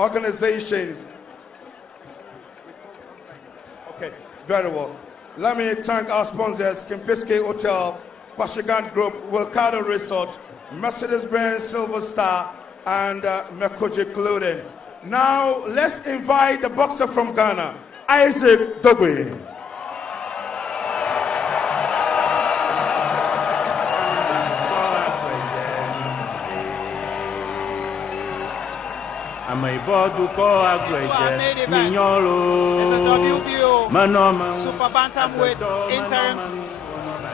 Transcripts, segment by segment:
organization. Okay, very well. Let me thank our sponsors, Kimpiske Hotel, Pashigan Group, Wilcado Resort, Mercedes-Benz Silver Star, and Mekoji Clothing. Now, let's invite the boxer from Ghana, Isaac Dogbe. It's a WBO Super Bantamweight interim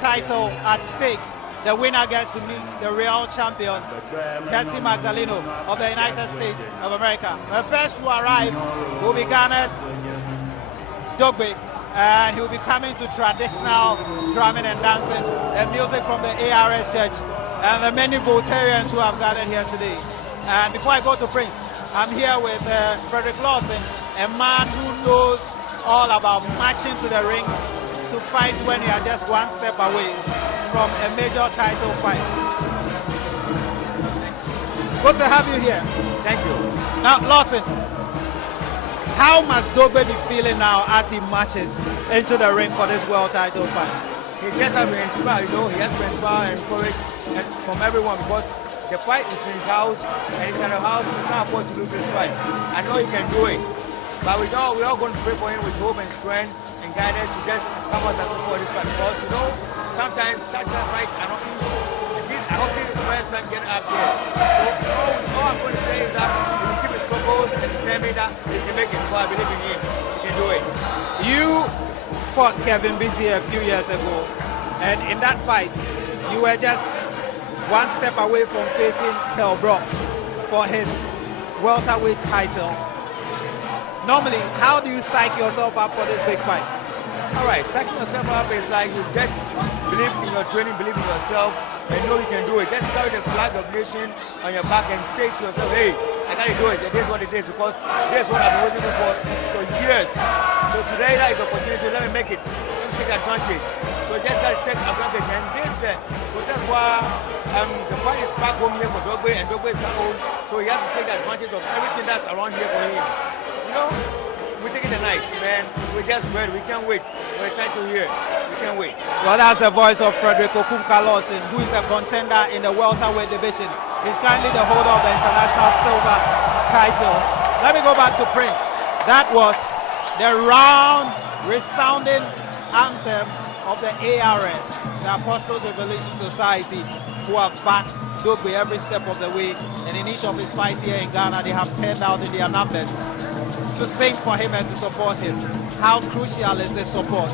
title at stake. The winner gets to meet the real champion, Cassie Magdaleno of the United States of America. The first to arrive will be Ghana's Dogbe, and he will be coming to traditional drumming and dancing and music from the ARS Church and the many Voltarians who have gathered here today. And before I go to Prince, I'm here with Frederick Lawson, a man who knows all about marching to the ring to fight when you are just one step away from a major title fight. Good to have you here. Thank you. Now, Lawson, how must Dogbe be feeling now as he marches into the ring for this world title fight? He just has been inspired, he has been inspired and encouraged from everyone because the fight is in his house, and he's at the house. We can't afford to lose this fight. I know he can do it, but we're all going to pray for him with hope and strength and guidance to just come us as for this fight. Because sometimes such a fights are not easy. I hope this is the first time getting up there. So all I'm going to say is that he will keep his focus and determine that he can make it. Because I believe in him, he can do it. You fought Kevin Beasley a few years ago, and in that fight, you were just one step away from facing Kell Brock for his welterweight title. Normally, how do you psych yourself up for this big fight? All right, psyching yourself up is like you just believe in your training, believe in yourself, and know you can do it. Just carry the flag of nation on your back and say to yourself, hey, I gotta do it. It is what it is because this is what I've been waiting for years. So today that is the opportunity. Let me make it. Let me take advantage. So just gotta take advantage. And that's why the fight is back home here for Dogbe, and Dogbe is at home. So he has to take advantage of everything that's around here for him. We're taking the night, man. We're just ready. We can't wait for the title here. We can't wait. Well, that's the voice of Frederick Lawson, who is a contender in the welterweight division. He's currently the holder of the international silver title. Let me go back to Prince. That was the round, resounding anthem of the ARS, the Apostles Revelation Society, who have backed Dogbe every step of the way. And in each of his fights here in Ghana, they have turned out in their numbers to sing for him and to support him. How crucial is this support?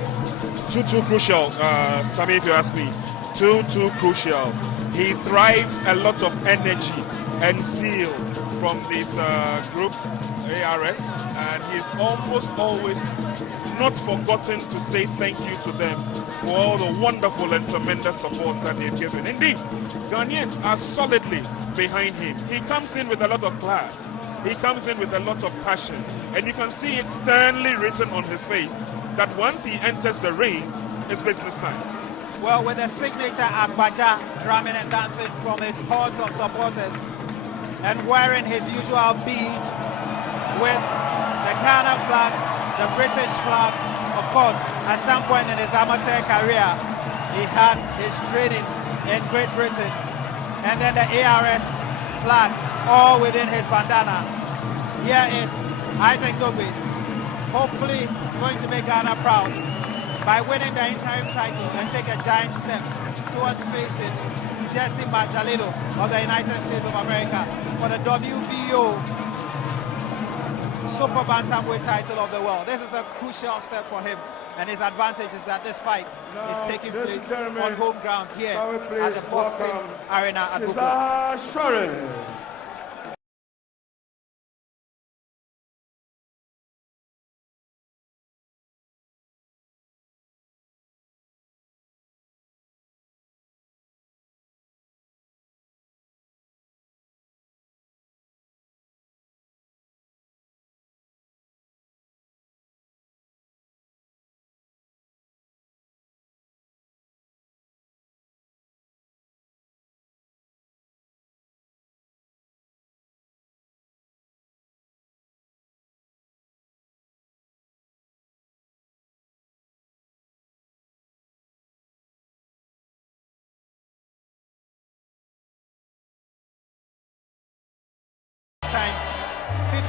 Too crucial, Sammy, if you ask me. Too crucial. He thrives a lot of energy and zeal from this group, ARS, and he's almost always not forgotten to say thank you to them for all the wonderful and tremendous support that they've given. Indeed, Ghanaians are solidly behind him. He comes in with a lot of class. He comes in with a lot of passion, and you can see it sternly written on his face that once he enters the ring, it's business time. Well, with the signature Agbaja drumming and dancing from his hordes of supporters, and wearing his usual bead with the Ghana flag, the British flag, of course, at some point in his amateur career, he had his training in Great Britain, and then the ARS flag, all within his bandana. Here is Isaac Dogbe, hopefully going to make Ghana proud by winning the interim title and take a giant step towards facing Cassie Magdaleno of the United States of America for the WBO Super Bantamweight title of the world. This is a crucial step for him, and his advantage is that this fight is taking place on home ground here at the boxing arena at Cesar Juarez.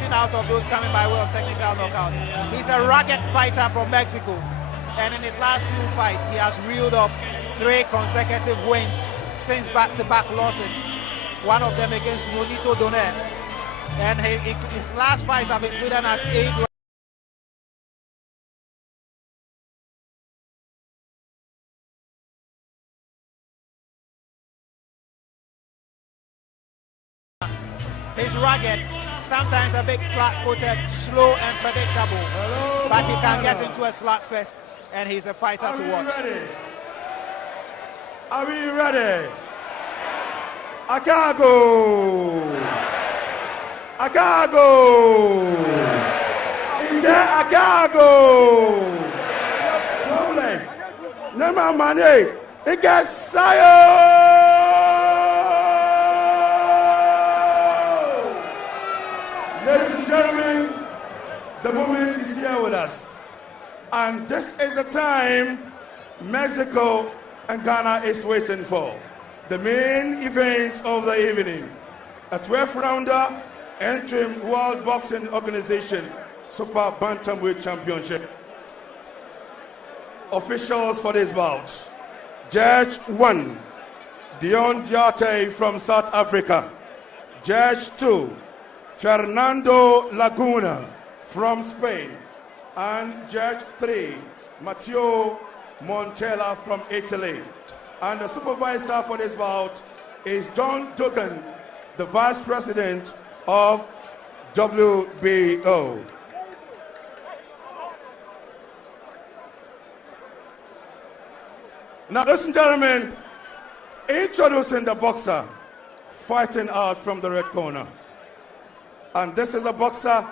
getting out of those coming by way of technical knockout. He's a rugged fighter from Mexico, and in his last few fights, he has reeled off 3 consecutive wins since back-to-back losses. One of them against Monito Donet, and his last fights have included an 8. He's rugged, sometimes a bit flat-footed, slow and predictable, but he can get into a slugfest, and he's a fighter to watch. Are we ready? Akago! Akago! Akago! Slowly. Nema Mane. It gets Sayo! Ladies and gentlemen, the moment is here with us. And this is the time Mexico and Ghana is waiting for. The main event of the evening. A 12-rounder entering World Boxing Organization Super Bantamweight Championship. Officials for this bout. Judge 1, Dion Diate from South Africa. Judge 2, Fernando Laguna from Spain. And Judge 3, Matteo Montella from Italy. And the supervisor for this bout is John Dugan, the Vice President of WBO. Now, ladies and gentlemen, introducing the boxer fighting out from the red corner. And this is a boxer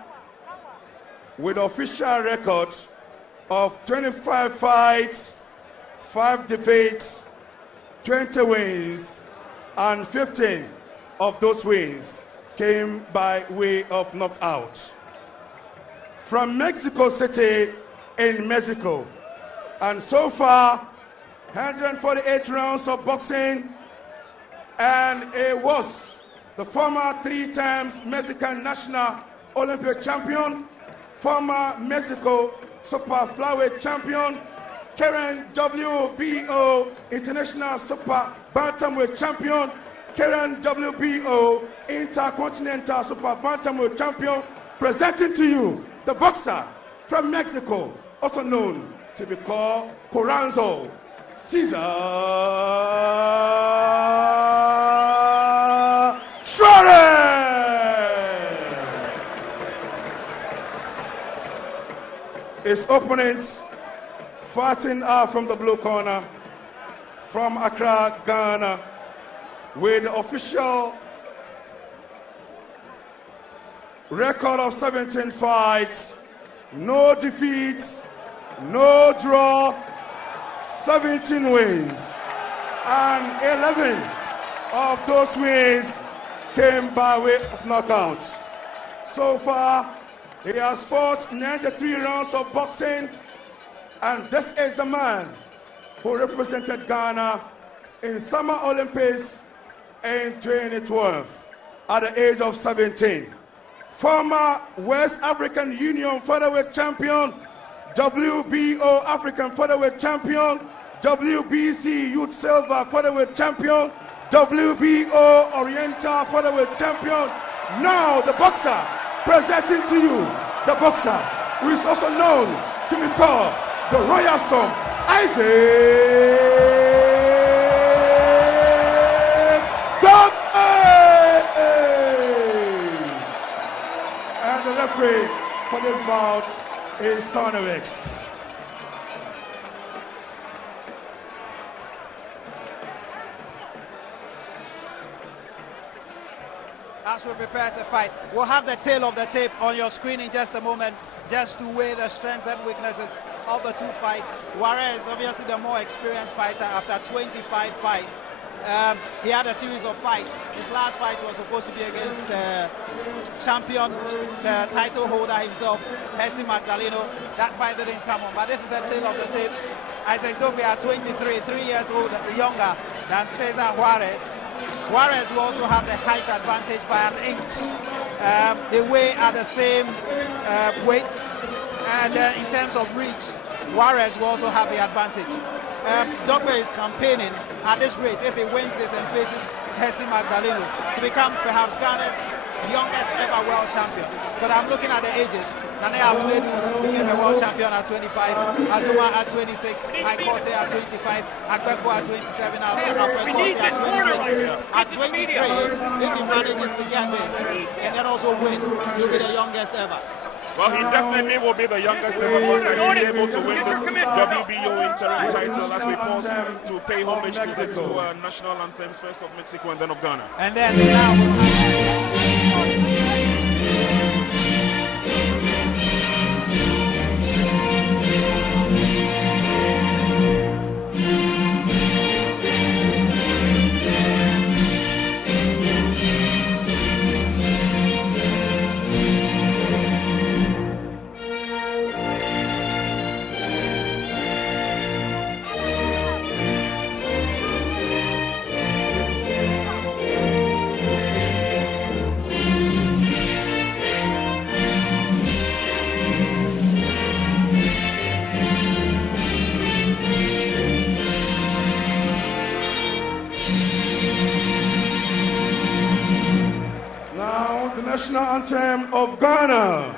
with official record of 25 fights, 5 defeats, 20 wins, and 15 of those wins came by way of knockout. From Mexico City in Mexico, and so far 148 rounds of boxing, and it was the former 3 times Mexican national Olympic champion, former Mexico super flyweight champion, current WBO International Super Bantamweight Champion, current WBO Intercontinental Super Bantamweight Champion, presenting to you the boxer from Mexico, also known to be called Coranzo, Cesar Juarez. His opponents fighting out from the blue corner, from Accra, Ghana, with the official record of 17 fights, no defeats, no draw, 17 wins, and 11 of those wins came by way of knockout. So far, he has fought 93 rounds of boxing, and this is the man who represented Ghana in Summer Olympics in 2012 at the age of 17. Former West African Union featherweight champion, WBO African featherweight champion, WBC Youth Silver featherweight champion, WBO Oriental featherweight champion. Now the boxer presenting to you, the boxer who is also known to be called the Royal Storm, Isaac Dogbe! And the referee for this bout is Tornavix. As we prepare to fight, we'll have the tail of the tape on your screen in just a moment, just to weigh the strengths and weaknesses of the 2 fights. Juarez, obviously the more experienced fighter after 25 fights. He had a series of fights. His last fight was supposed to be against the champion, the title holder himself, Hesi Magdaleno. That fight didn't come on, but this is the tail of the tape. Isaac Dogbe at 23, 3 years old, younger than Cesar Juarez. Juarez will also have the height advantage by an inch. They weigh at the same weights, and in terms of reach, Juarez will also have the advantage. Dogbe is campaigning at this rate, if he wins this and faces Cesar Magdaleno, to become perhaps Ghana's youngest ever world champion. But I'm looking at the ages. Nane Abuledu became a world champion at 25, Azuma at 26, Aikote at 25, Agbeko at 27, Alfred Corte at 26. At 23, if he manages to get this and then also win, he'll be the youngest ever. Well, he definitely will be the youngest ever boxer. He's able to win this WBO interim title as we pause to pay homage to the two national anthems, first of Mexico and then of Ghana. And then now... National anthem of Ghana.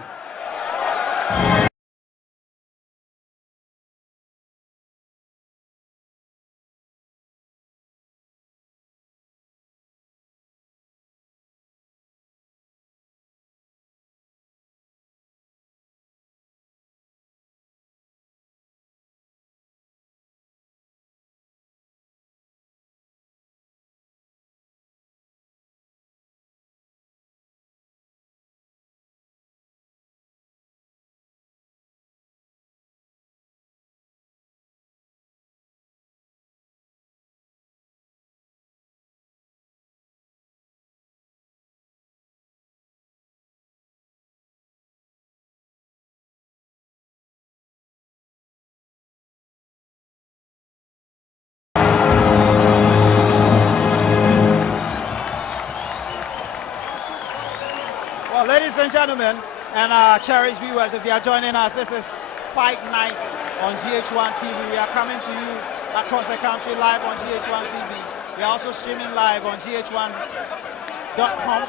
Ladies and gentlemen, and cherished viewers, if you are joining us, this is Fight Night on GH1 TV. We are coming to you across the country live on GH1 TV. We are also streaming live on gh1.com,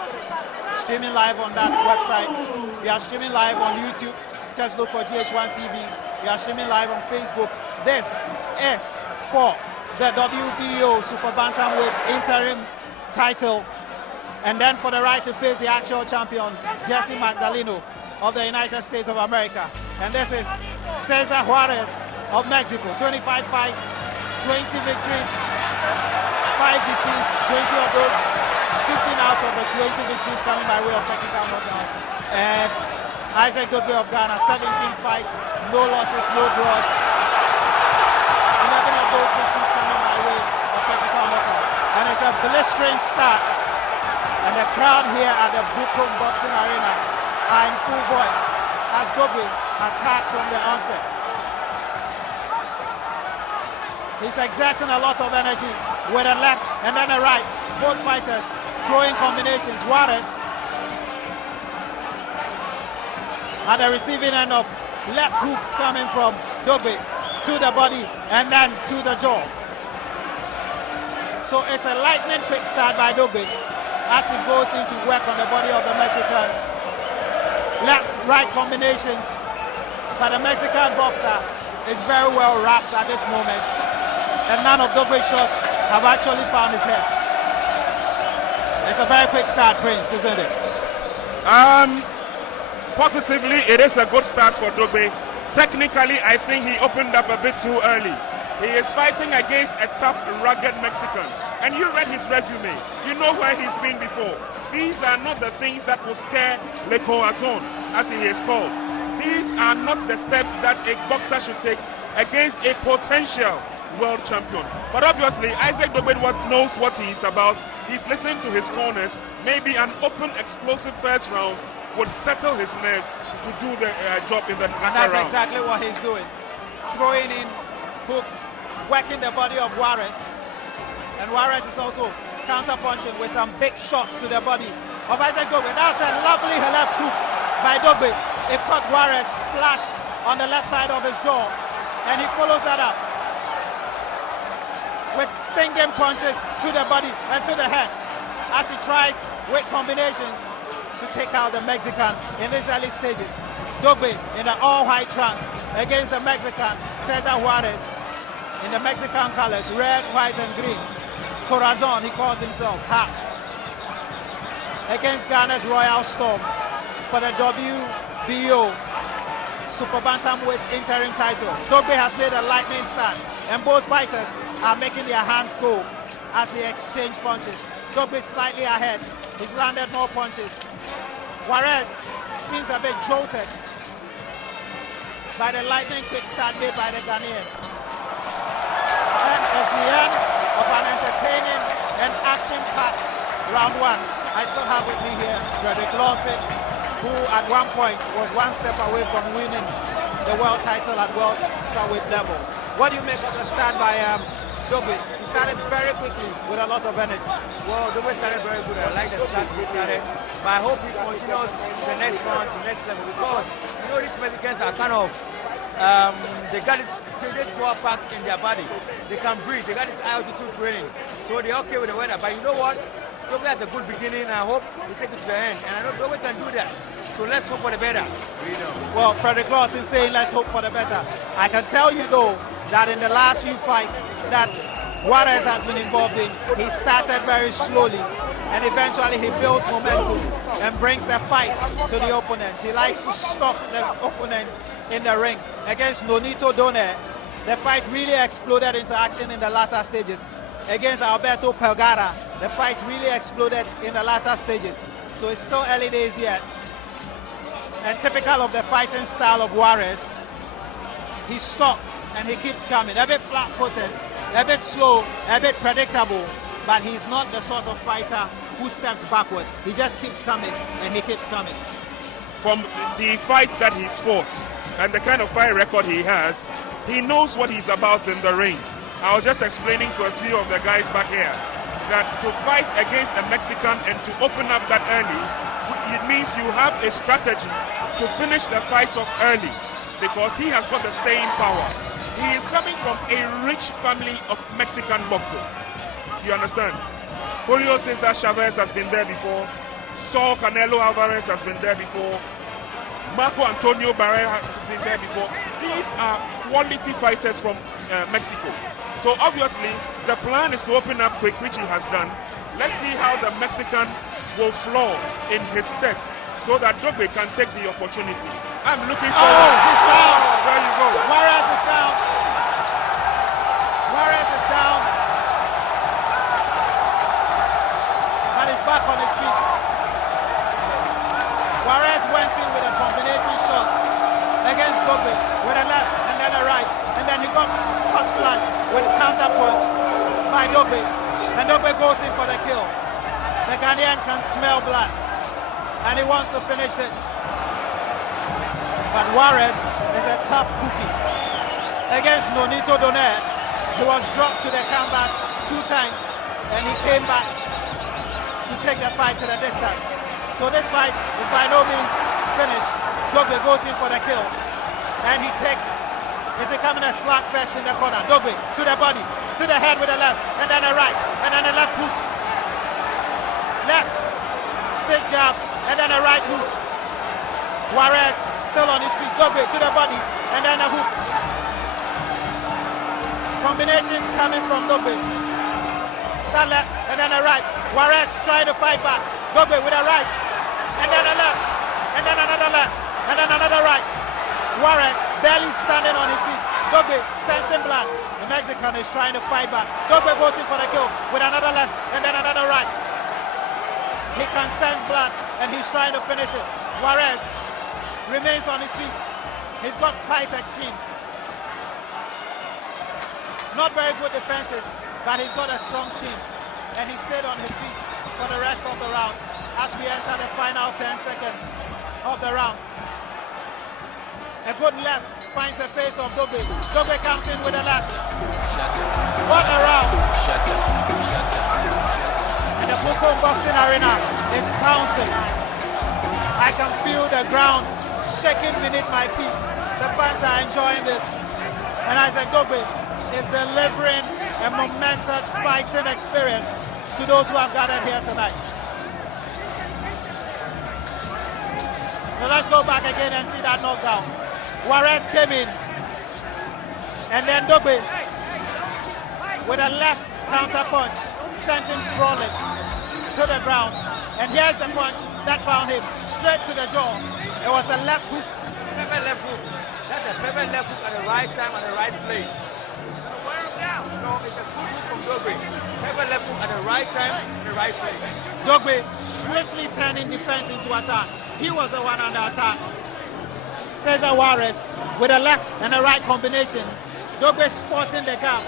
streaming live on that website. We are streaming live on YouTube. Just look for GH1 TV. We are streaming live on Facebook. This is for the WBO Super Bantamweight interim title. And then for the right to face the actual champion, Cesar Magdaleno of the United States of America. And this is Cesar Juarez of Mexico. 25 fights, 20 victories, 5 defeats, 20 of those, 15 out of the 20 victories coming by way of technical knockouts. And Isaac Dogbe of Ghana, 17 fights, no losses, no draws. 11 of those victories coming by way of technical knockout. And it's a blistering start. And the crowd here at the Bukom Boxing Arena are in full voice as Dogbe attacks from the onset. He's exerting a lot of energy with a left and then a right. Both fighters throwing combinations. Juarez at the receiving end of left hooks coming from Dogbe to the body and then to the jaw. So it's a lightning quick start by Dogbe as he goes in to work on the body of the Mexican. Left-right combinations, but the Mexican boxer is very well wrapped at this moment, and none of Dogbe's shots have actually found his head. It's a very quick start, Prince, isn't it? Positively, it is a good start for Dogbe. Technically, I think he opened up a bit too early. He is fighting against a tough, rugged Mexican. And you read his resume. You know where he's been before. These are not the things that will scare Le Corazon, as he is called. These are not the steps that a boxer should take against a potential world champion. But obviously, Isaac Dogbe knows what he is about. He's listening to his corners. Maybe an open, explosive first round would settle his nerves to do the job in the latter round. That's exactly what he's doing. Throwing in hooks, working the body of Juarez. And Juarez is also counter-punching with some big shots to the body of Isaac Dogbe. That's a lovely left hook by Dogbe. It caught Juarez flash on the left side of his jaw, and he follows that up with stinging punches to the body and to the head as he tries with combinations to take out the Mexican in these early stages. Dogbe in the all-white trunk against the Mexican Cesar Juarez in the Mexican colors, red, white, and green. Corazon, he calls himself, hat. Against Ghana's Royal Storm for the WBO Super Bantamweight interim title. Dogbe has made a lightning start, and both fighters are making their hands go as they exchange punches. Dogbe slightly ahead. He's landed more punches. Juarez seems a bit jolted by the lightning kickstart made by the Ghanaian. And it's the end of an entertaining and action-packed round one. I still have with me here Frederick Lawson, who at one point was one step away from winning the world title at welterweight level. What do you make of the start by Dogbe? He started very quickly with a lot of energy. Well, Dogbe started very good. I like the start he started. But I hope he continues the next round to next level, because you know these Mexicans are kind of they got this power pack in their body. They can breathe. They got this altitude training, so they're okay with the weather. But you know what? Dogbe has a good beginning, and I hope he take it to the end. And I know Dogbe can do that. So let's hope for the better. Well, Frederick Lawson is saying let's hope for the better. I can tell you though that in the last few fights that Juarez has been involved in, he started very slowly, and eventually he builds momentum and brings the fight to the opponent. He likes to stalk the opponent in the ring. Against Nonito Donaire, the fight really exploded into action in the latter stages. Against Alberto Pelgara, the fight really exploded in the latter stages. So it's still early days yet. And typical of the fighting style of Juarez, he stalks and he keeps coming. A bit flat-footed, a bit slow, a bit predictable, but he's not the sort of fighter who steps backwards. He just keeps coming and he keeps coming. From the fights that he's fought and the kind of fight record he has, he knows what he's about in the ring. I was just explaining to a few of the guys back here that to fight against a Mexican and to open up that early, it means you have a strategy to finish the fight off early, because he has got the staying power. He is coming from a rich family of Mexican boxers. You understand? Julio Cesar Juarez has been there before. Saul Canelo Alvarez has been there before. Marco Antonio Barrera has been there before. These are quality fighters from Mexico. So obviously, the plan is to open up quick, which he has done. Let's see how the Mexican will flow in his steps so that Dogbe can take the opportunity. I'm looking forward. Oh, he's down. There you go. Juarez is down. Juarez is down. And he's back on his feet. Juarez went in with a combination shot against Dogbe with a left and then a right. And then he got cut flash with a counter punch by Dogbe. And Dogbe goes in for the kill. The Ghanaian can smell blood, and he wants to finish this. But Juarez is a tough cookie. Against Nonito Donaire, he was dropped to the canvas 2 times, and he came back to take the fight to the distance. So this fight is by no means finished. Dogbe goes in for the kill, and he takes, is becoming a slugfest in the corner. Dogbe to the body, to the head with a left, and then a right, and then a left hook. Left, stick jab, and then a right hook. Juarez still on his feet. Dogbe to the body, and then a hook. Combinations coming from Dogbe. That left, and then a right. Juarez trying to fight back. Dogbe with a right, and then a left, and then another left, and then another right. Juarez barely standing on his feet. Dogbe sensing blood. The Mexican is trying to fight back. Dogbe goes in for the kill with another left, and then another right. He can sense blood, and he's trying to finish it. Juarez remains on his feet. He's got quite a chin. Not very good defenses, but he's got a strong chin. And he stayed on his feet for the rest of the round as we enter the final 10 seconds of the round. A good left finds the face of Dogbe. Dogbe comes in with a left. What a round! In the Fucon Boxing Arena is pouncing. I can feel the ground shaking beneath my feet. The fans are enjoying this. And Isaac Dogbe is delivering a momentous fighting experience to those who have gathered here tonight. So let's go back again and see that knockdown. Juarez came in, and then Dogbe, with a left counter punch, sent him sprawling to the ground. And here's the punch that found him straight to the jaw. It was a left hook. Perfect left hook. That's a perfect left hook at the right time and the right place. No, it's a good hook from Dogbe. Perfect left hook at the right time and the right place. Dogbe swiftly turning defense into attack. He was the one under attack. Cesar Juarez with a left and a right combination. Dogbe spotting the gap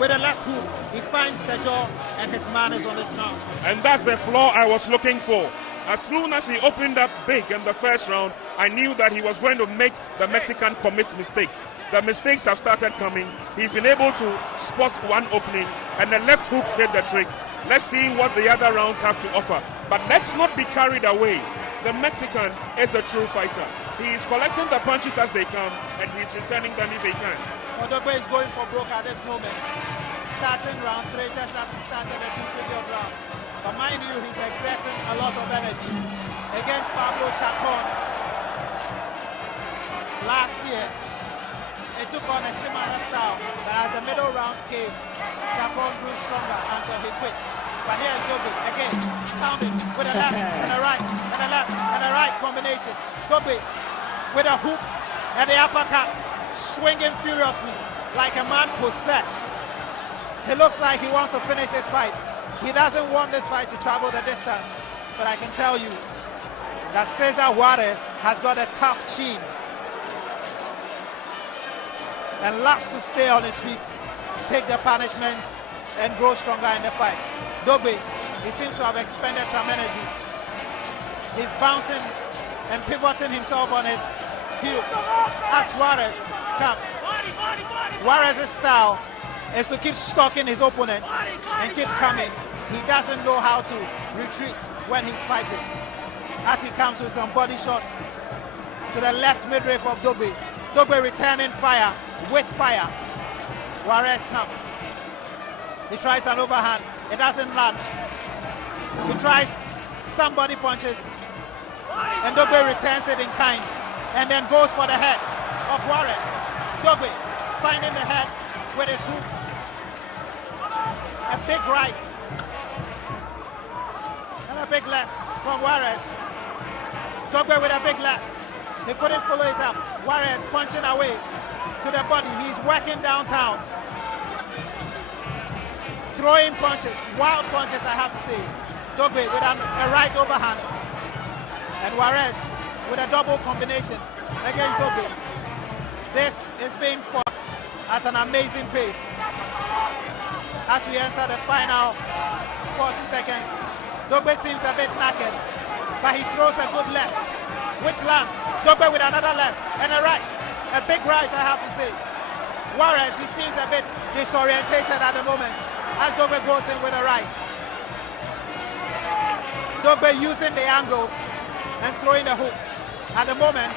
with a left hook. He finds the jaw and his man is on his knob. And that's the flaw I was looking for. As soon as he opened up big in the first round, I knew that he was going to make the Mexican commit mistakes. The mistakes have started coming. He's been able to spot one opening, and the left hook did the trick. Let's see what the other rounds have to offer. But let's not be carried away. The Mexican is a true fighter. He is collecting the punches as they come, and he's returning them if he can. Well, Dogbe is going for broke at this moment. Starting round 3 just as he started the 2 previous rounds. But mind you, he's exerting a lot of energy. Against Pablo Chacon last year, it took on a similar style. But as the middle rounds came, Chacon grew stronger until he quit. But here's Dogbe again, pounding with a left and a right and a left and a right combination. Dogbe with the hooks and the uppercuts, swinging furiously like a man possessed. He looks like he wants to finish this fight. He doesn't want this fight to travel the distance. But I can tell you that Cesar Juarez has got a tough chin and loves to stay on his feet, take the punishment, and grow stronger in the fight. Dogbe, he seems to have expended some energy. He's bouncing and pivoting himself on his heels as Juarez comes. Juarez's style is to keep stalking his opponent and keep coming. He doesn't know how to retreat when he's fighting. As he comes with some body shots to the left midriff of Dogbe. Dogbe returning fire with fire. Juarez comes. He tries an overhand. It doesn't land. He tries some body punches. And Dogbe returns it in kind. And then goes for the head of Juarez. Dogbe finding the head with his hooks. A big right. And a big left from Juarez. Dogbe with a big left. He couldn't follow it up. Juarez punching away to the body. He's working downtown. Throwing punches, wild punches I have to say. Dogbe with a right overhand. And Juarez with a double combination against Dogbe. This is being fought at an amazing pace. As we enter the final 40 seconds, Dogbe seems a bit knackered, but he throws a good left, which lands. Dogbe with another left and a right. A big right, I have to say. Juarez, he seems a bit disorientated at the moment as Dogbe goes in with a right. Dogbe using the angles and throwing the hooks. At the moment,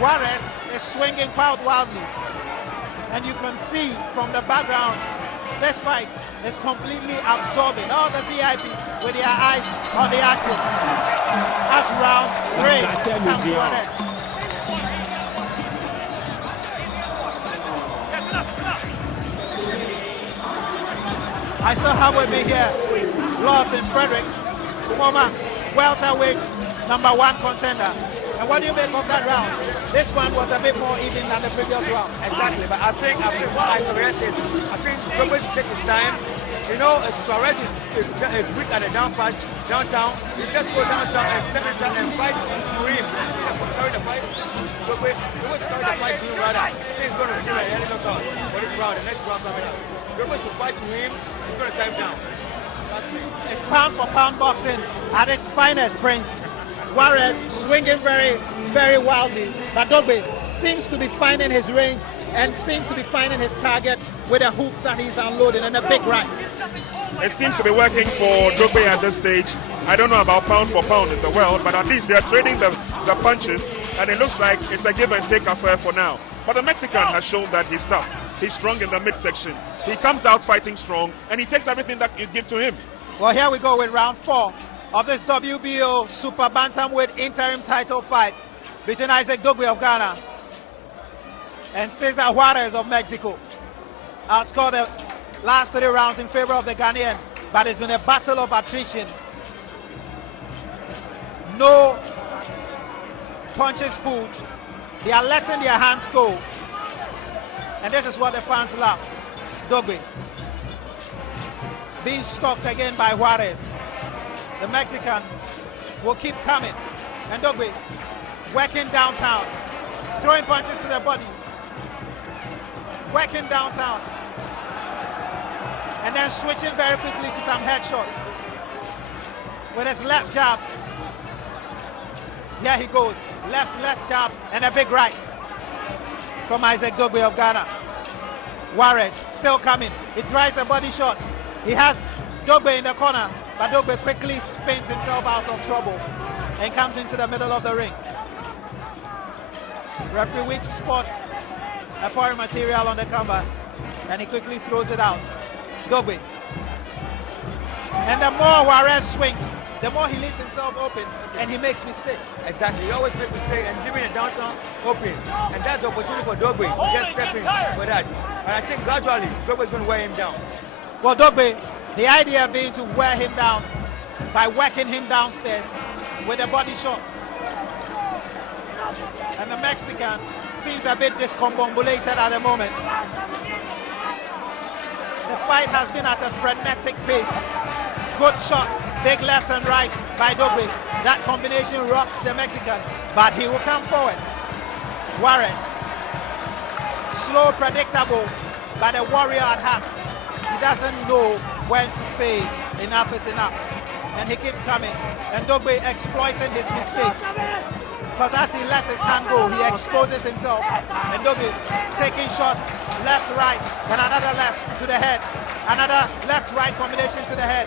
Juarez is swinging quite wildly. And you can see from the background, this fight is completely absorbing all the VIPs with their eyes on the action. As round 3 comes to an end. I still have with me here Lawson Frederick, former welterweight #1 contender. And what do you make of that round? This one was a bit more even than the previous round. Exactly, but I think what I can say is, I think Dogbe to take his time. You know, Juarez is weak at the downtown. He just go downtown and step inside and fight to him. Carry the fight. Dogbe, he wants to carry the fight to him rather. He's going to give a early knockout for this round, the next round coming up. Dogbe should fight to him. He's going to time down. That's me. It's pound for pound boxing at its finest, Prince. Juarez swinging very, very wildly, but Dogbe seems to be finding his range and seems to be finding his target with the hooks that he's unloading and a big right. it seems to be working for Dogbe at this stage. I don't know about pound for pound in the world, but at least they're trading the punches, and it looks like it's a give and take affair for now. But the Mexican has shown that he's tough. He's strong in the midsection. He comes out fighting strong, and he takes everything that you give to him. Well, here we go with round 4 of this WBO Super Bantamweight interim title fight between Isaac Dogbe of Ghana and Cesar Juarez of Mexico. Outscored the last 3 rounds in favor of the Ghanaian, but it's been a battle of attrition. No punches pulled. They are letting their hands go. And this is what the fans love. Dogbe being stalked again by Juarez. The Mexican will keep coming. And Dogbe working downtown, throwing punches to the body, working downtown, and then switching very quickly to some headshots with his left jab. Here he goes, left jab, and a big right from Isaac Dogbe of Ghana. Juarez still coming. He tries a body shot. He has Dogbe in the corner, but Dogbe quickly spins himself out of trouble and comes into the middle of the ring. Referee Weeks spots a foreign material on the canvas, and he quickly throws it out. Dogbe. And the more Juarez swings, the more he leaves himself open, and he makes mistakes. Exactly, he always makes mistakes and giving a downtown open. And that's the opportunity for Dogbe to just step in for that. And I think gradually, Dogbe is going to wear him down. Well, Dogbe, the idea being to wear him down by working him downstairs with the body shots. And the Mexican seems a bit discombobulated at the moment. The fight has been at a frenetic pace. Good shots, big left and right by Dogbe. That combination rocks the Mexican, but he will come forward. Juarez, slow, predictable, but a warrior at heart. He doesn't know when to say enough is enough, and he keeps coming. And Dogbe exploiting his mistakes, because as he lets his hand go, he exposes himself. And Dogbe taking shots left, right, and another left to the head, another left-right combination to the head.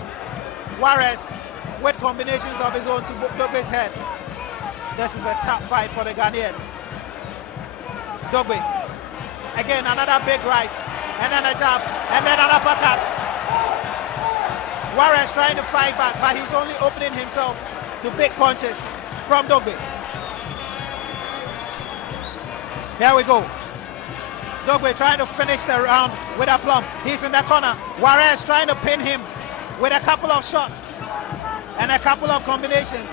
Juarez with combinations of his own to Dogbe's head. This is a tough fight for the Ghanaian. Dogbe, again another big right, and then a jab, and then an uppercut. Juarez trying to fight back, but he's only opening himself to big punches from Dogbe. Here we go. Dogbe trying to finish the round with a plumb. He's in the corner. Juarez trying to pin him with a couple of shots and a couple of combinations.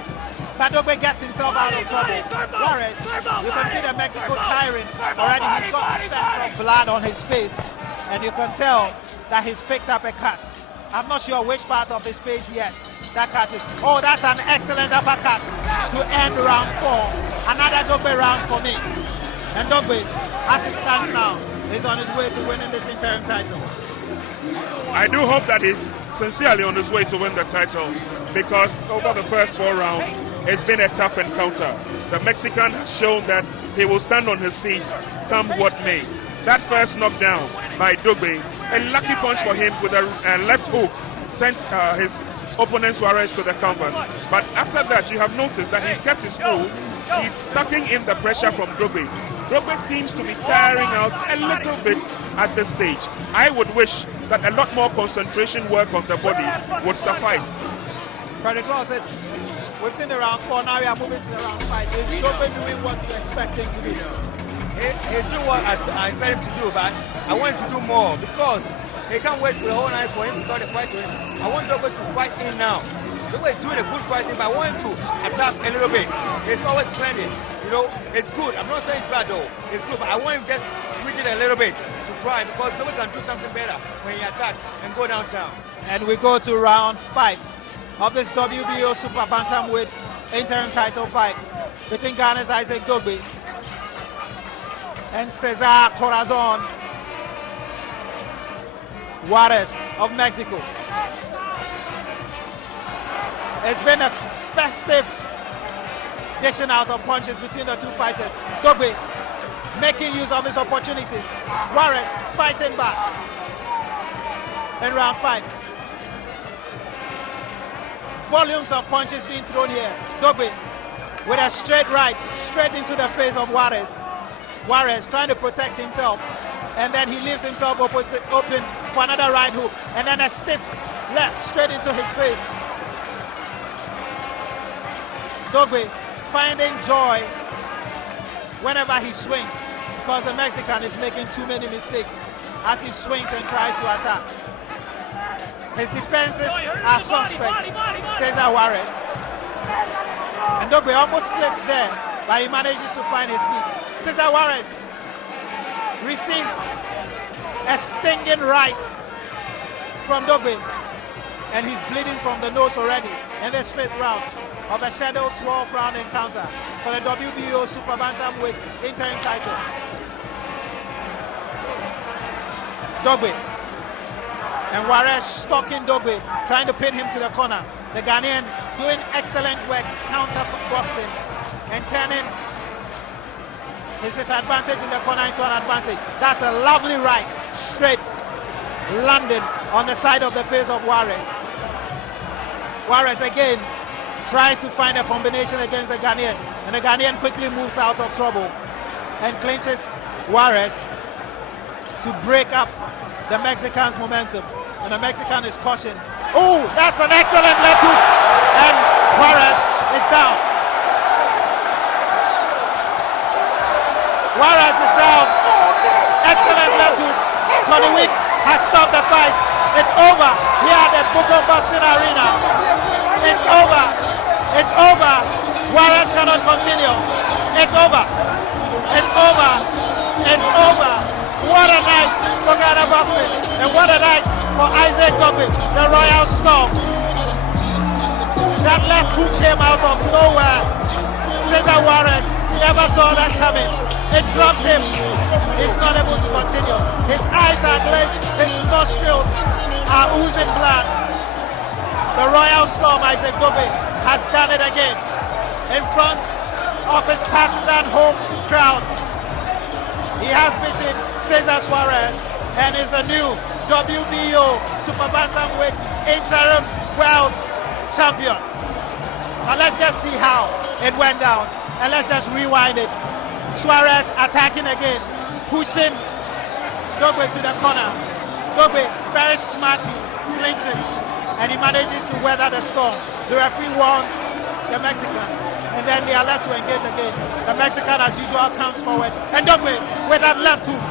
But Dogbe gets himself out of trouble. Juarez, you can see the Mexico tiring already. He's got specks of blood on his face, and you can tell that he's picked up a cut. I'm not sure which part of his face yet that cut is. Oh, that's an excellent uppercut to end round 4. Another Dogbe round for me. And Dogbe, as it stands now, is on his way to winning this interim title. I do hope that he's sincerely on his way to win the title, because over the first 4 rounds, it's been a tough encounter. The Mexican has shown that he will stand on his feet, come what may. That first knockdown by Dogbe, a lucky punch for him with a left hook, sent his opponent Juarez to the canvas. But after that, you have noticed that he's kept his cool. He's sucking in the pressure from Dogbe. Dogbe seems to be tiring out a little bit at this stage. I would wish that a lot more concentration work on the body would suffice. Frederick Law said, we've seen the round 4, now we are moving to the round 5. Is Dogbe doing what you expect him to do? He's doing what I expect him to do, but I want him to do more, because he can't wait for the whole night for him to start the fight to him. I want Dogbe to fight in now. Dogbe is doing a good fighting, but I want him to attack a little bit. He's always defending. You know, it's good. I'm not saying it's bad though. It's good, but I want him just switch it a little bit to try, because Dogbe can do something better when he attacks and go downtown. And we go to round 5 of this WBO Super Bantamweight interim title fight between Ghana's Isaac Dogbe and Cesar Juarez of Mexico. It's been a festive dishing out of punches between the two fighters. Dogbe making use of his opportunities. Juarez fighting back in round 5. volumes of punches being thrown here. Dogbe with a straight right, straight into the face of Juarez. Juarez trying to protect himself. And then he leaves himself open for another right hook. And then a stiff left straight into his face. Dogbe finding joy whenever he swings, because the Mexican is making too many mistakes as he swings and tries to attack. His defenses are suspect, Cesar Juarez. And Dogbe almost slips there, but he manages to find his feet. Cesar Juarez receives a stinging right from Dogbe, and he's bleeding from the nose already in this 5th round of the scheduled 12-round encounter for the WBO Super Bantamweight interim title. Dogbe and Juarez stalking Dogbe, trying to pin him to the corner. The Ghanaian doing excellent work counter boxing and turning his disadvantage in the corner into an advantage. That's a lovely right, straight, landing on the side of the face of Juarez. Juarez again tries to find a combination against the Ghanaian, and the Ghanaian quickly moves out of trouble and clinches Juarez to break up the Mexican's momentum. And the Mexican is cautioned. Oh, that's an excellent left hook, and Juarez is down. Juarez is down. Excellent left hook. Tony Wick has stopped the fight. It's over here at the Booker Boxing Arena. It's over. It's over. Juarez cannot continue. It's over. It's over. It's over. What a night for Ghana boxing. And what a night for Isaac Dogbe, the Royal Storm. That left hook came out of nowhere. Cesar Juarez never saw that coming. It dropped him. He's not able to continue. His eyes are glazed. His nostrils are oozing blood. The Royal Storm, Isaac Dogbe, has done it again in front of his partisan home crowd. He has beaten Cesar Juarez and is the new WBO Super Bantamweight interim world champion. Now let's just see how it went down, and let's just rewind it. Juarez attacking again, pushing Dogbe to the corner. Dogbe very smartly clinches, and he manages to weather the storm. The referee warns the Mexican, and then they are left to engage again. The Mexican, as usual, comes forward, and Dogbe with that left hook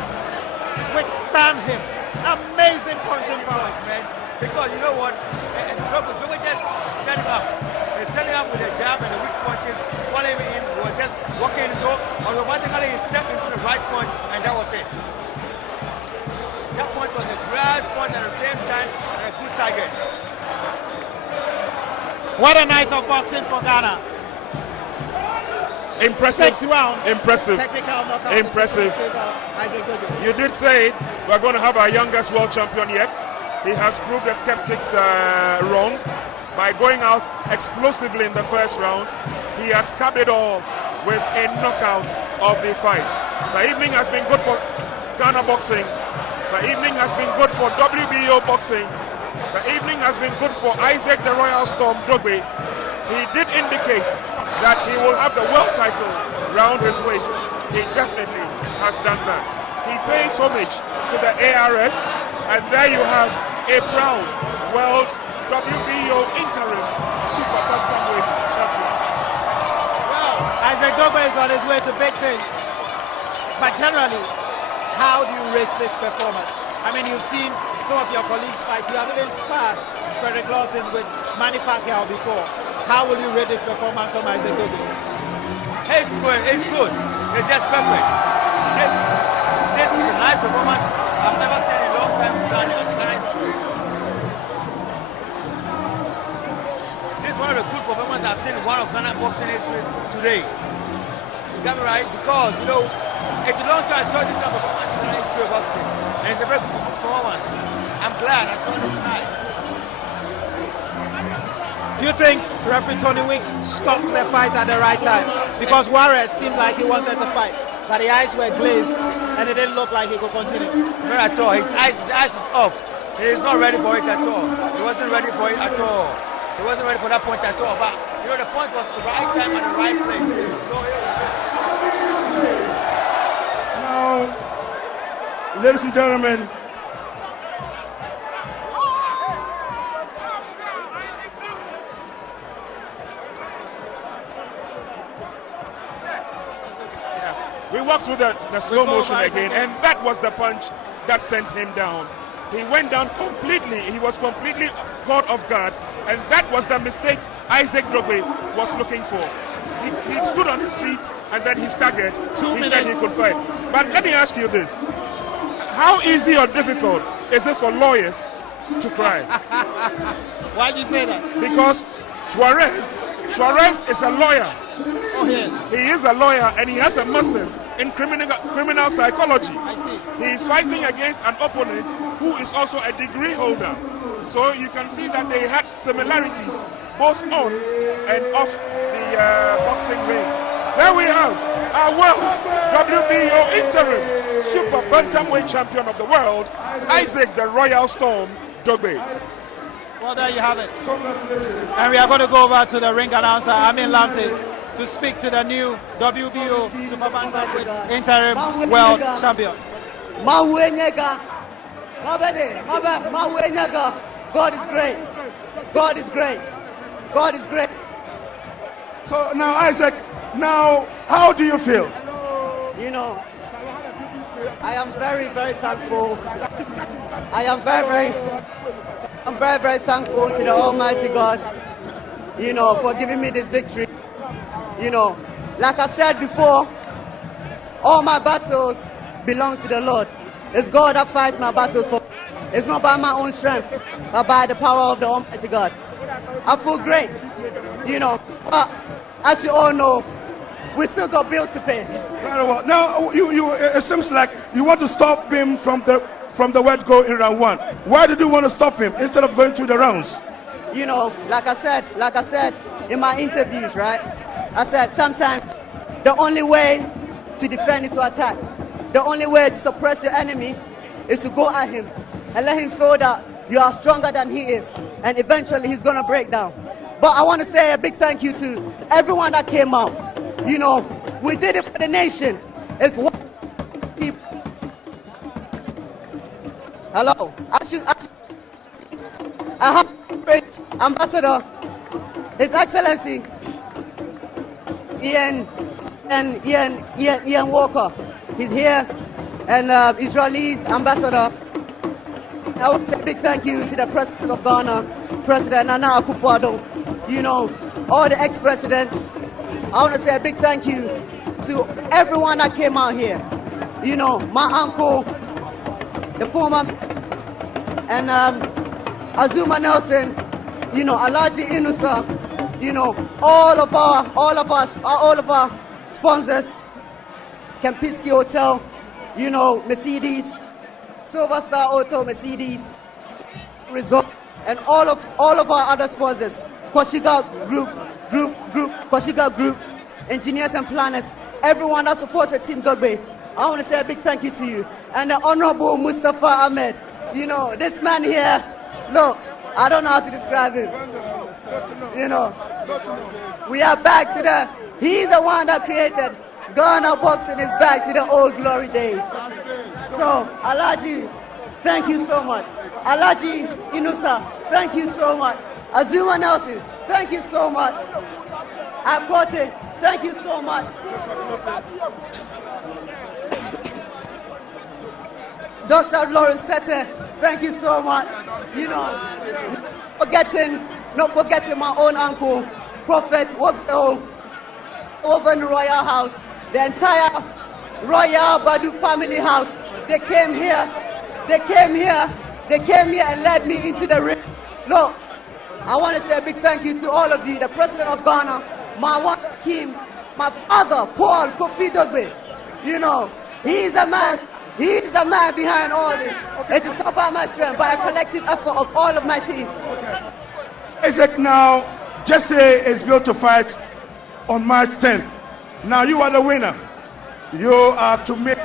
withstand him. Amazing punching power, man. Because you know what? Dogbe just set him up. He set him up with a jab and the weak punches, following him in, was just walking in, so automatically he stepped into the right punch, and that was it. That punch was a great punch at the same time, and a good target. What a night of boxing for Ghana. Impressive. 6th round. Impressive. Technical knockout. Impressive. Isaac Dogbe. You did say it. We're going to have our youngest world champion yet. He has proved the skeptics wrong by going out explosively in the first round. He has capped it all with a knockout of the fight. The evening has been good for Ghana boxing. The evening has been good for WBO boxing. The evening has been good for Isaac the Royal Storm Dogbe. He did indicate that he will have the world title round his waist. He definitely has done that. He pays homage to the ARS, and there you have a proud world WBO interim Super Bantamweight champion. Well, Isaac Dogbe is on his way to big things. But generally, how do you rate this performance? I mean, you've seen some of your colleagues fight. You have even sparred Frederick Lawson with Manny Pacquiao before. How will you rate this performance from Isaac Dogbe? It's good. It's good. It's just perfect. This is a nice performance I've never seen in a long time in Ghana history. This is one of the good performances I've seen in one of Ghana boxing history today. You got me right? Because, you know, it's a long time I saw this kind of performance in Ghana history of boxing. And it's a very good performance. I'm glad I saw this tonight. Do you think referee Tony Wicks stopped the fight at the right time? Because Juarez seemed like he wanted to fight, but the eyes were glazed and it didn't look like he could continue. Not at all. His eyes is off. He is not ready for it at all. He wasn't ready for it at all. He wasn't ready for that punch at all. But the punch was the right time and the right place. So now, ladies and gentlemen, we walked through the slow motion again, and that was the punch that sent him down. He went down completely. He was completely caught off guard, and that was the mistake Isaac Dogbe was looking for. He stood on his feet, and then he staggered. 2 minutes. He said he could fight. But let me ask you this. How easy or difficult is it for lawyers to cry? Why do you say that? Because Juarez is a lawyer. Oh, yes. He is a lawyer, and he has a master's in criminal psychology. I see. He is fighting against an opponent who is also a degree holder. So you can see that they had similarities both on and off the boxing ring. There we have our world WBO interim super bantamweight champion of the world, Isaac the Royal Storm Dogbe. Well, there you have it. And we are going to go over to the ring announcer, Amin Lamte, to speak to the new WBO super bantamweight interim world champion. God is great. God is great. God is great. so now Isaac, now how do you feel? I am very, very thankful. I'm very, very thankful to the Almighty God, for giving me this victory. Like I said before, all my battles belong to the Lord. It's God that fights my battles for me. It's not by my own strength, but by the power of the Almighty God. I feel great, but as you all know, we still got bills to pay. Very well. Now, it seems like you want to stop him from the word go in round one. Why did you want to stop him instead of going through the rounds? Like I said in my interviews, right? I said sometimes the only way to defend is to attack. The only way to suppress your enemy is to go at him and let him feel that you are stronger than he is, and eventually he's gonna break down. But I want to say a big thank you to everyone that came out. We did it for the nation. It's one people. Hello. I have great Ambassador, His Excellency Ian Walker. He's here, and Israeli's ambassador. I want to say a big thank you to the President of Ghana, President Nana Akufo-Addo. All the ex-presidents. I want to say a big thank you to everyone that came out here. My uncle, the former, and Azuma Nelson, Alaji Inusa, all of our sponsors, Kempinski Hotel, Mercedes, Silver Star Auto, Mercedes, Resort, and all of our other sponsors, Koshiga Group, engineers and planners, everyone that supports the Team Dogbe. I want to say a big thank you to you. And the Honorable Mustafa Ahmed, this man here, look, I don't know how to describe him. We are back to he's the one that created Ghana boxing is back to the old glory days. So, Alaji, thank you so much. Alaji Inusa, thank you so much. Azuma Nelson, thank you so much. Apote, thank you so much. Dr. Lawrence Tete, thank you so much. Not forgetting my own uncle, Prophet Wogdo, over in the Royal House, the entire Royal Badu family house. They came here and led me into the ring. Look, I want to say a big thank you to all of you, the President of Ghana, my one Kim, my father, Paul Kofi Dogbe. He's a man behind all this. It is not by my strength, by a collective effort of all of my team. Isaac, now, Jesse is built to fight on March 10th. Now you are the winner. You are to meet.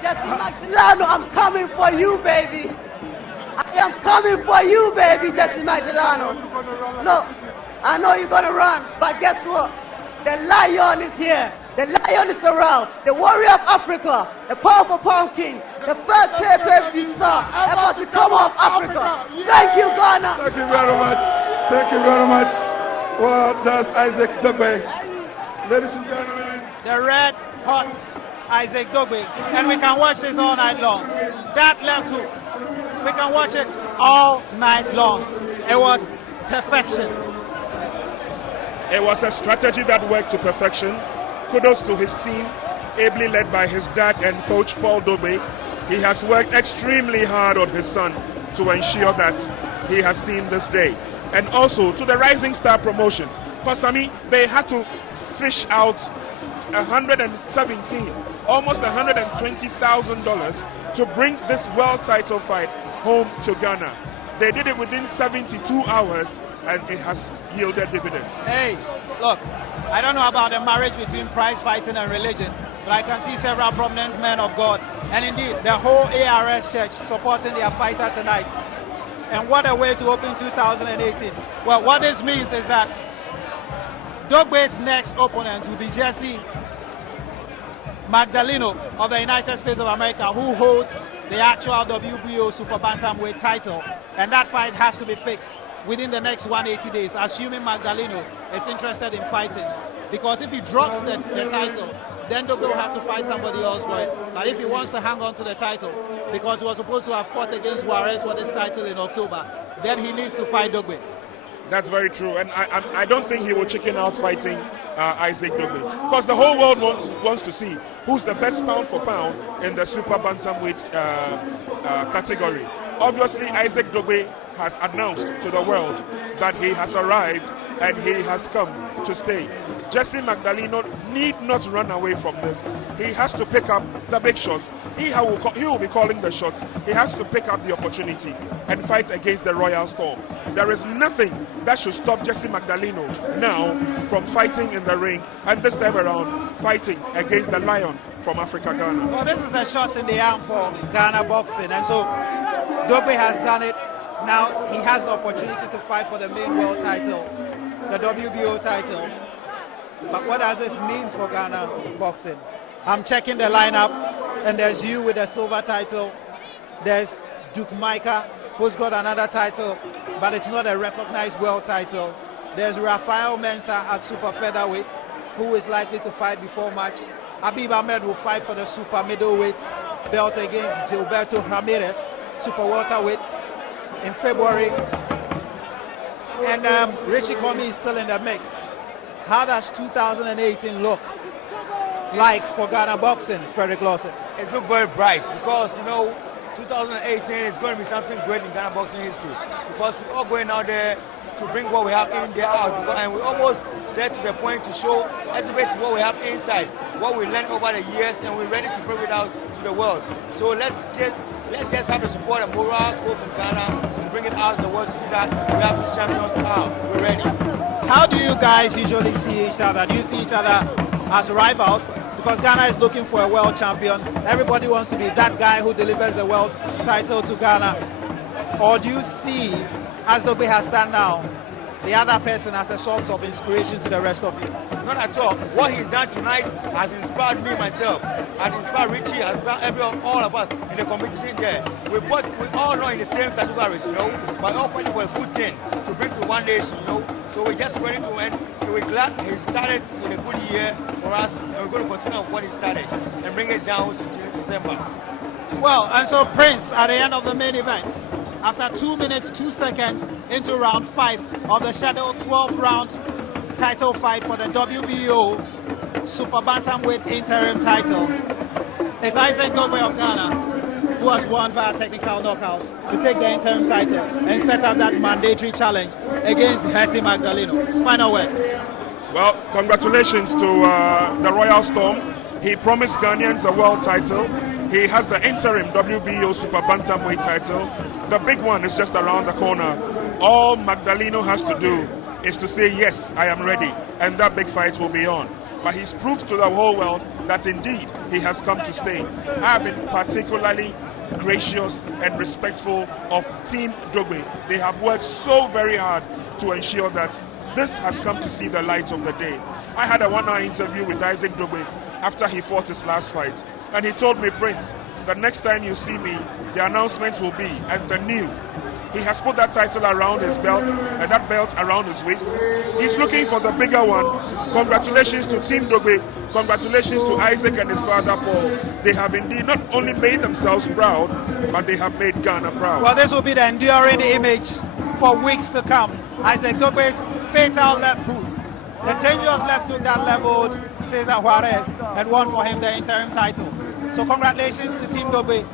Jesse Maxilano, I'm coming for you, baby. I am coming for you, baby, Jesse Magdaleno. Look, I know you're gonna run, but guess what? The lion is here. The lion is around. The warrior of Africa, the powerful pumpkin, the first pay-per-view star about to come off Africa. Thank you, Ghana. Thank you very much. Thank you very much. Well, that's Isaac Dogbe. Ladies and gentlemen. The red hot Isaac Dogbe. And we can watch this all night long. That left hook, we can watch it all night long. It was perfection. It was a strategy that worked to perfection. Kudos to his team, ably led by his dad and coach Paul Dogbe. He has worked extremely hard on his son to ensure that he has seen this day. And also to the Rising Star Promotions. Because, I mean, they had to fish out 117, almost $120,000 to bring this world title fight home to Ghana. They did it within 72 hours and it has yielded dividends. Hey, look, I don't know about the marriage between prize fighting and religion, but I can see several prominent men of God, and indeed the whole ARS church supporting their fighter tonight. And what a way to open 2018. Well, what this means is that Dogbe's next opponent will be Jesse Magdaleno of the United States of America, who holds the actual WBO Super Bantamweight title. And that fight has to be fixed within the next 180 days, assuming Magdaleno is interested in fighting. Because if he drops the title, then Dogbe will have to fight somebody else for it. But if he wants to hang on to the title, because he was supposed to have fought against Juarez for this title in October, then he needs to fight Dogbe. That's very true, and I don't think he will chicken out fighting Isaac Dogbe, because the whole world wants to see who's the best pound for pound in the super bantamweight category. Obviously, Isaac Dogbe has announced to the world that he has arrived and he has come to stay. Jesse Magdaleno need not run away from this. He has to pick up the big shots. He will be calling the shots. He has to pick up the opportunity and fight against the Royal Storm. There is nothing that should stop Jesse Magdaleno now from fighting in the ring, and this time around fighting against the Lion from Africa, Ghana. Well, this is a shot in the arm for Ghana boxing, and so Dogbe has done it. Now he has the opportunity to fight for the main world title, the WBO title. But what does this mean for Ghana boxing? I'm checking the lineup, and there's you with the silver title. There's Duke Micah, who's got another title, but it's not a recognized world title. There's Rafael Mensah at super featherweight, who is likely to fight before March. Habib Ahmed will fight for the super middleweight belt against Gilberto Ramirez, super welterweight, in February. And Richie Comey is still in the mix. How does 2018 look like for Ghana boxing, Frederick Lawson? It looks very bright because, 2018 is going to be something great in Ghana boxing history, because we're all going out there to bring what we have in there out, and we're almost there to the point to show, exhibit what we have inside, what we learned over the years, and we're ready to bring it out to the world. So let's just have the support and morale go from Ghana to bring it out in the world to see that we have these champions now. We're ready. How do you guys usually see each other? Do you see each other as rivals? Because Ghana is looking for a world champion. Everybody wants to be that guy who delivers the world title to Ghana. Or do you see, as Dogbe has done now, the other person as a source of inspiration to the rest of you? Not at all. What he's done tonight has inspired me myself, has inspired Richie, has inspired everyone, all of us in the competition there. We all know in the same categories, but all fighting for a good thing to bring to one nation, So we're just ready to end. We're glad he started in a good year for us, and we're going to continue what he started and bring it down to December. Well, and so Prince, at the end of the main event, after 2 minutes, 2 seconds into round 5 of the scheduled 12-round title fight for the WBO Super Bantamweight interim title, it's Isaac Dogbe of Ghana, who has won via technical knockout to take the interim title and set up that mandatory challenge against Jesse Magdaleno. Final words. Well, congratulations to the Royal Storm. He promised Ghanaians a world title. He has the interim WBO Super Bantamweight title. The big one is just around the corner. All Magdaleno has to do is to say, yes, I am ready, and that big fight will be on. But he's proved to the whole world that indeed he has come to stay. I have been particularly gracious and respectful of Team Dogbe. They have worked so very hard to ensure that this has come to see the light of the day. I had a one-hour interview with Isaac Dogbe after he fought his last fight, and he told me, Prince, the next time you see me, the announcement will be at the new. He has put that title around his belt, and that belt around his waist. He's looking for the bigger one. Congratulations to Team Dogbe. Congratulations to Isaac and his father Paul. They have indeed not only made themselves proud, but they have made Ghana proud. Well, this will be the enduring image for weeks to come. Isaac Dogbe's fatal left hook, the dangerous left hook that leveled Cesar Juarez and won for him the interim title. So congratulations to Team Dogbe.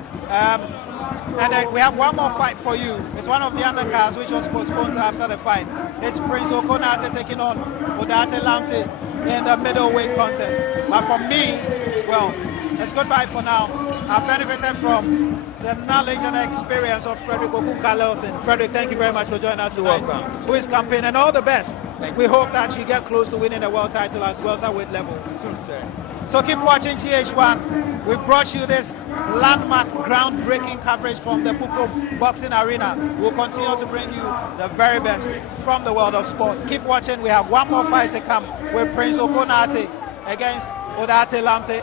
And then we have one more fight for you. It's one of the undercards which was postponed after the fight. It's Prince Okonate taking on Odate Lamte in the middleweight contest. But for me, well, it's goodbye for now. I've benefited from the knowledge and experience of Frederick Okuka-Lelson. Frederick, thank you very much for joining us tonight. You're welcome. Who is campaigning, and all the best. We hope that you get close to winning the world title at welterweight level. Soon, sir. So keep watching TH1. We've brought you this landmark, groundbreaking coverage from the Buko Boxing Arena. We'll continue to bring you the very best from the world of sports. Keep watching. We have one more fight to come with Prince Okonate against Odate Lamte.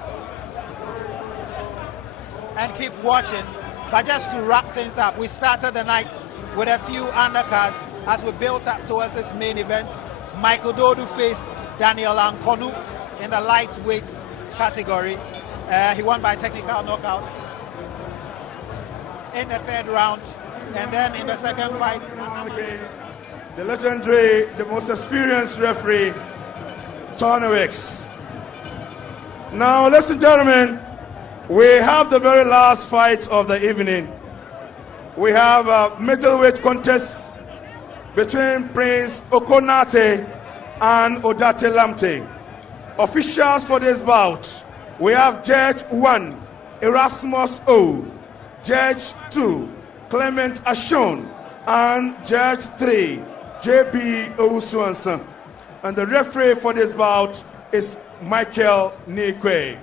And keep watching. But just to wrap things up, we started the night with a few undercards as we built up towards this main event. Michael Dodu faced Daniel Ankonu in the lightweight category. He won by technical knockout in the third round. And then in the second fight, the legendary, the most experienced referee, Tony Wicks. Now, ladies and gentlemen, we have the very last fight of the evening. We have a middleweight contest between Prince Okonate and Odate Lamte. Officials for this bout, we have Judge 1, Erasmus O, Judge 2, Clement Ashon, and Judge 3, J.B. Owusu-Ansah. And the referee for this bout is Michael Nikwe.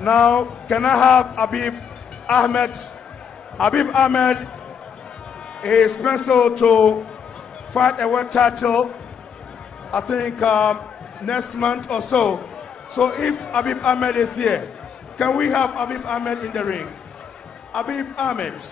Now, can I have Habib Ahmed? Habib Ahmed is penciled to fight a world title, I think next month or so. So if Habib Ahmed is here, can we have Habib Ahmed in the ring? Habib Ahmed.